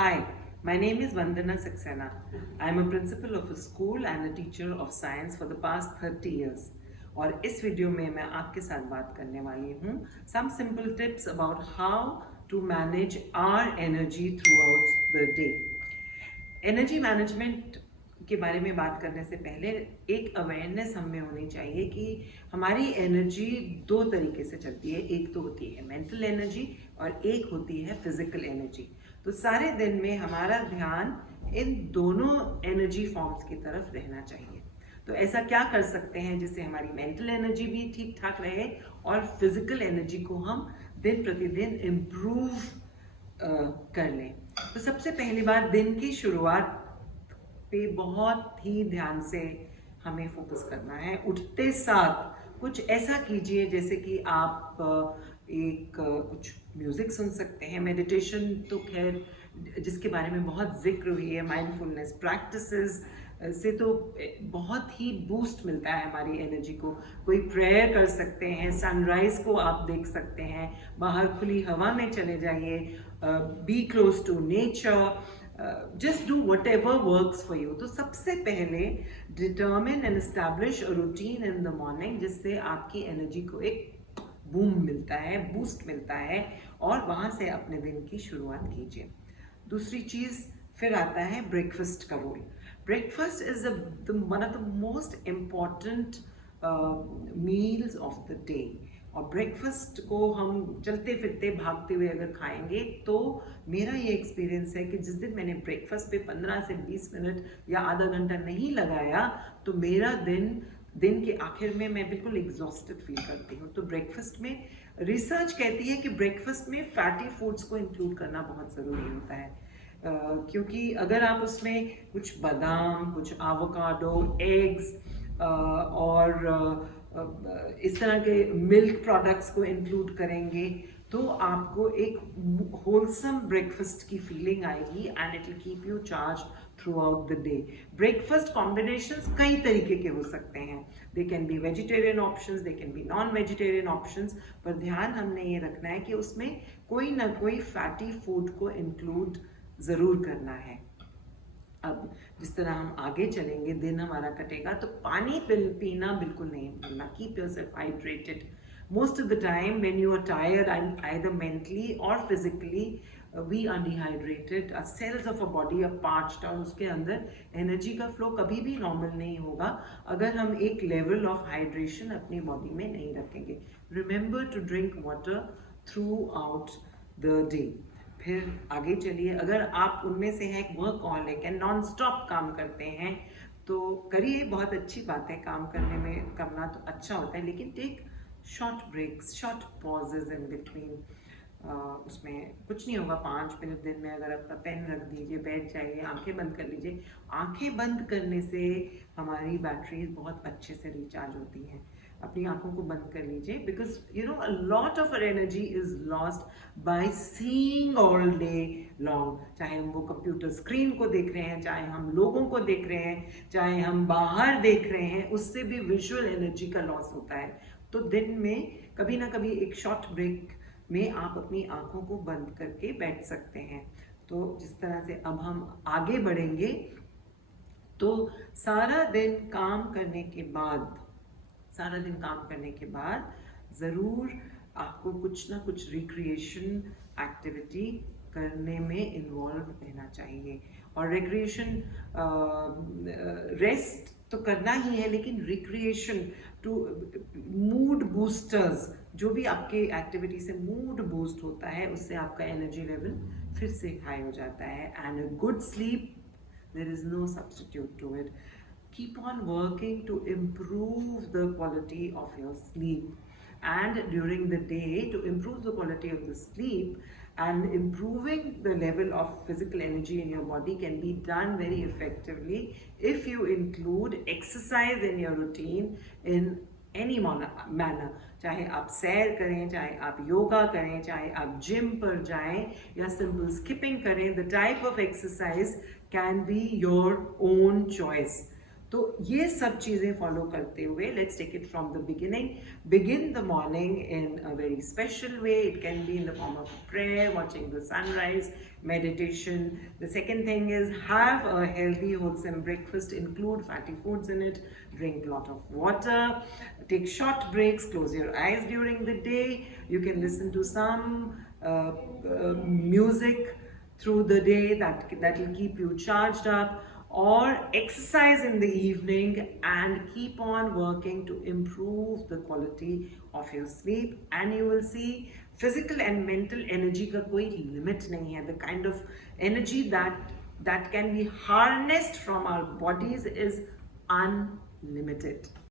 Hi, my name is Vandana Saxena. I am a principal of a school and a teacher of science for the past 30 years. और इस video में मैं आपके साथ बात करने वाली हूँ some simple tips about how to manage our energy throughout the day. Energy management के बारे में बात करने से पहले एक अवेयरनेस हमें होनी चाहिए कि हमारी एनर्जी दो तरीके से चलती है। एक तो होती है मेंटल एनर्जी और एक होती है फिजिकल एनर्जी। तो सारे दिन में हमारा ध्यान इन दोनों एनर्जी फॉर्म्स की तरफ रहना चाहिए। तो ऐसा क्या कर सकते हैं जिससे हमारी मेंटल एनर्जी भी ठीक ठाक रहे और फिजिकल एनर्जी को हम दिन प्रतिदिन इम्प्रूव कर लें। तो सबसे पहली बात, दिन की शुरुआत पे बहुत ही ध्यान से हमें फोकस करना है। उठते साथ कुछ ऐसा कीजिए जैसे कि आप कुछ म्यूजिक सुन सकते हैं। मेडिटेशन तो खैर जिसके बारे में बहुत जिक्र हुई है, माइंडफुलनेस प्रैक्टिसेस से तो बहुत ही बूस्ट मिलता है हमारी एनर्जी को। कोई प्रेयर कर सकते हैं, सनराइज को आप देख सकते हैं, बाहर खुली हवा में चले जाइए, be close to nature, just do whatever works for you. तो सबसे पहले determine and establish a routine in the morning जिससे आपकी एनर्जी को एक बूम मिलता है, बूस्ट मिलता है और वहाँ से अपने दिन की शुरुआत कीजिए। दूसरी चीज़ फिर आता है ब्रेकफास्ट का role. Breakfast is one of the most important meals of the day. और ब्रेकफास्ट को हम चलते फिरते भागते हुए अगर खाएंगे तो मेरा ये एक्सपीरियंस है कि जिस दिन मैंने ब्रेकफास्ट पे 15 से 20 मिनट या आधा घंटा नहीं लगाया तो मेरा दिन के आखिर में मैं बिल्कुल एग्जॉस्टेड फील करती हूँ। तो ब्रेकफास्ट में रिसर्च कहती है कि ब्रेकफास्ट में फैटी फूड्स को इंक्लूड करना बहुत ज़रूरी होता है। क्योंकि अगर आप उसमें कुछ बादाम, कुछ एवोकाडो, एग्स और इस तरह के मिल्क प्रोडक्ट्स को इंक्लूड करेंगे तो आपको एक होलसम ब्रेकफास्ट की फीलिंग आएगी and it will keep you charge through out the day. Breakfast combinations कई तरीके के हो सकते हैं। They can be vegetarian options, they can be non vegetarian options, पर ध्यान हमने ये रखना है कि उसमें कोई ना कोई फैटी फूड को इंक्लूड ज़रूर करना है। अब जिस तरह हम आगे चलेंगे, दिन हमारा कटेगा, तो पानी पीना बिल्कुल नहीं भूलना। Keep yourself hydrated. Most of the time when you are tired and either mentally or physically we are dehydrated, cells of a body are parched और उसके अंदर एनर्जी का फ्लो कभी भी नॉर्मल नहीं होगा अगर हम एक लेवल ऑफ हाइड्रेशन अपनी बॉडी में नहीं रखेंगे। Remember to drink water throughout the day. फिर आगे चलिए, अगर आप उनमें से हैं वर्कहॉलिक एंड नॉन स्टॉप काम करते हैं तो करिए, बहुत अच्छी बात है, काम करने में करना तो अच्छा होता है, लेकिन take short breaks, short pauses in between. उसमें कुछ नहीं होगा, 5 मिनट दिन में अगर आपका पेन रख दीजिए, बैठ जाइए, आंखें बंद कर लीजिए। आंखें बंद करने से हमारी बैटरी बहुत अच्छे से रिचार्ज होती हैं। अपनी आंखों को बंद कर लीजिए because you know a lot of our energy is lost by seeing all day long. चाहे हम वो कंप्यूटर स्क्रीन को देख रहे हैं, चाहे हम लोगों को देख रहे हैं, चाहे हम बाहर देख रहे हैं, उससे भी विजुअल एनर्जी का लॉस होता है। तो दिन में कभी ना कभी एक शॉर्ट ब्रेक में आप अपनी आंखों को बंद करके बैठ सकते हैं। तो जिस तरह से अब हम आगे बढ़ेंगे तो सारा दिन काम करने के बाद ज़रूर आपको कुछ ना कुछ रिक्रिएशन एक्टिविटी करने में इन्वॉल्व रहना चाहिए। और रिक्रिएशन, रेस्ट तो करना ही है, लेकिन रिक्रिएशन टू मूड बूस्टर्स, जो भी आपके एक्टिविटी से मूड बूस्ट होता है उससे आपका एनर्जी लेवल फिर से हाई हो जाता है। And a good sleep, there is no substitute to it. Keep on working to improve the quality of your sleep and during the day to improve the quality of the sleep, and improving the level of physical energy in your body can be done very effectively if you include exercise in your routine in any manner। चाहे आप सैर करें, चाहे आप योगा करें, चाहे आप gym पर जाएं या सिंपल स्किपिंग करें, the type of exercise can be your own choice. तो ये सब चीज़ें फॉलो करते हुए let's take it from the beginning. Begin the morning in a very special way. It can be in the form of prayer, watching the sunrise, meditation. The second thing is have a healthy, wholesome breakfast. Include fatty foods in it. Drink a lot of water. Take short breaks. Close your eyes during the day. You can listen to some music through the day that will keep you charged up, or exercise in the evening, and keep on working to improve the quality of your sleep, and you will see physical and mental energy का कोई limit नहीं है. The kind of energy that can be harnessed from our bodies is unlimited.